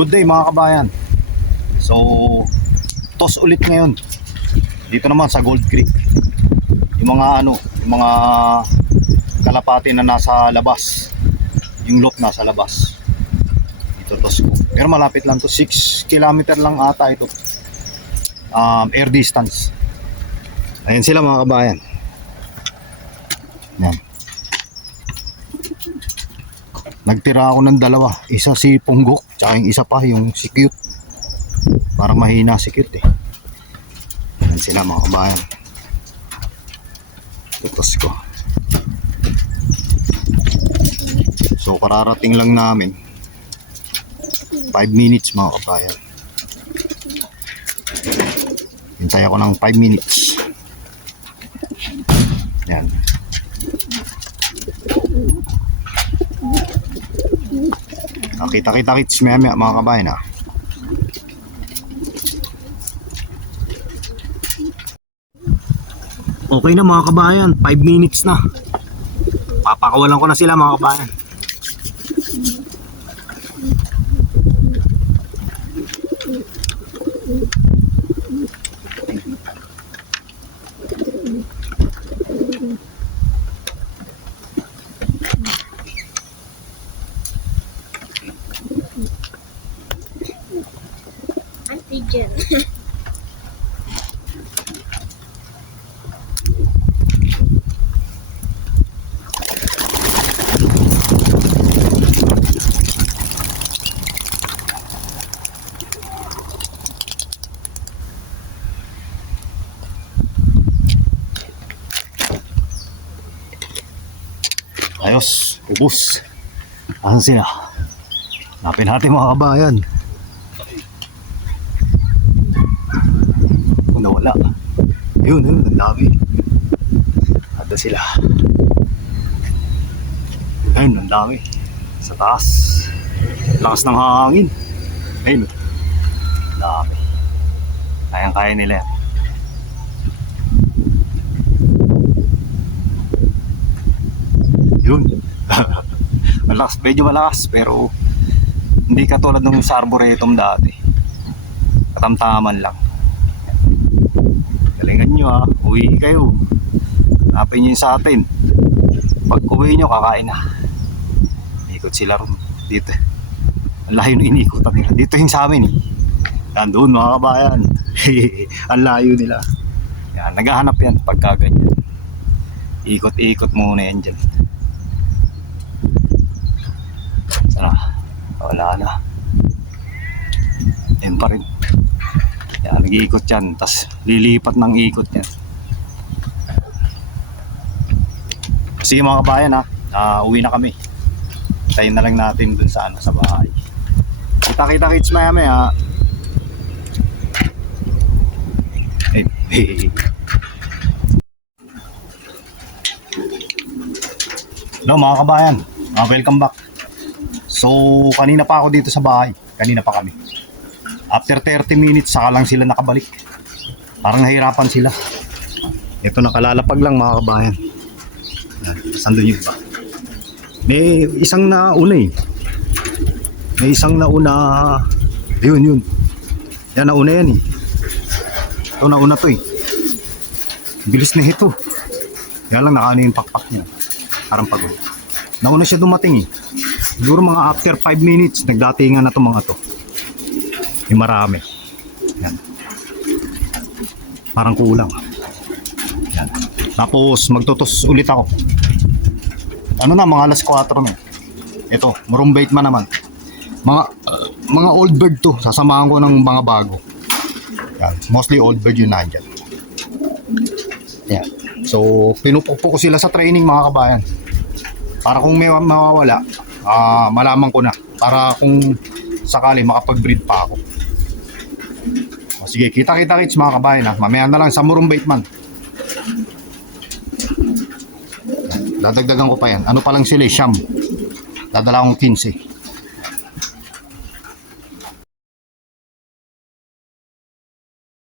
Good day mga kabayan. So, toss ulit ngayon. Dito naman sa Gold Creek. Yung mga yung mga kalapati na nasa labas. Yung loop nasa labas. Dito toss ko. Pero malapit lang to, 6 kilometer lang ata ito. Air distance. Ayan sila mga kabayan. Yan. Nagtira ako ng dalawa. Isa si Punggok, tsaka yung isa pa yung si Cute. Para mahina si Cute eh. Yan sila mga kabayan. Tutos ko. So kararating lang namin. 5 minutes mga kabayan. Hintay ako ng 5 minutes. Yan. Kita kits maya mga kabayan ha. Okay na mga kabayan, 5 minutes na. Papakawalan ko na sila mga kabayan. Antigen. Ayos, ubos. Asan sila? Hanapin natin mga kabayan. Nawala. Ayun, ang dami. Ada sila. Ayun, ang dami. Sa taas. Lakas ng hangin. Ayun. Dami. Kayang-kaya nila yan. Yun. Malakas, medyo malakas pero hindi katulad nung sa Arboretum dati. Katamtaman lang. Galingan nyo ha, uwi kayo. Hanapin nyo yung sa atin. Pag uwi nyo, kakain na. Ikot sila ron dito. Ang layo na inikutan nila. Dito yung sa amin eh. Nandun mga kabayan. Ang layo nila. Yan, naghahanap yan pagka ganyan. Ikot-ikot muna yan dyan. Sana, wala na. Yan pa rin. Yan, nag-iikot yan. Tapos lilipat ng ikot yan. Sige mga kabayan ha, uwi na kami. Tayo na lang natin dun sa sa bahay. Kita kits maya maya. Hello mga kabayan, welcome back. So kanina pa ako dito sa bahay. Kanina pa kami. After 30 minutes saka lang sila nakabalik. Parang nahirapan sila. Ito nakalalapag lang mga kabayan. Saan doon yung iba? May isang nauna eh. May isang nauna. Yun. Yan nauna yan eh. Ito nauna to eh. Bilis na ito. Yan lang nakaano yung pakpak niya. Parang pagod. Nauna siya dumating eh. Siguro mga after 5 minutes nagdatingan na to mga to. Yung marami. Yan. Parang kulang. Yan. Tapos magtutos ulit ako. Ano na, mga alas 4 na. Ito, marumbait man naman. Mga old bird to. Sasamahan ko ng mga bago. Yan. Mostly old bird yun nandyan. Yan. So, pinupukpo ko sila sa training mga kabayan. Para kung may mawawala, malaman ko na. Para kung sakali makapag-breed pa ako. Sige, kita-kita kits mga kabayan ha. Mamaya na lang sa marumbait man. Dadagdagan ko pa yan. Ano pa lang sila, Siyam. Dadala akong 15.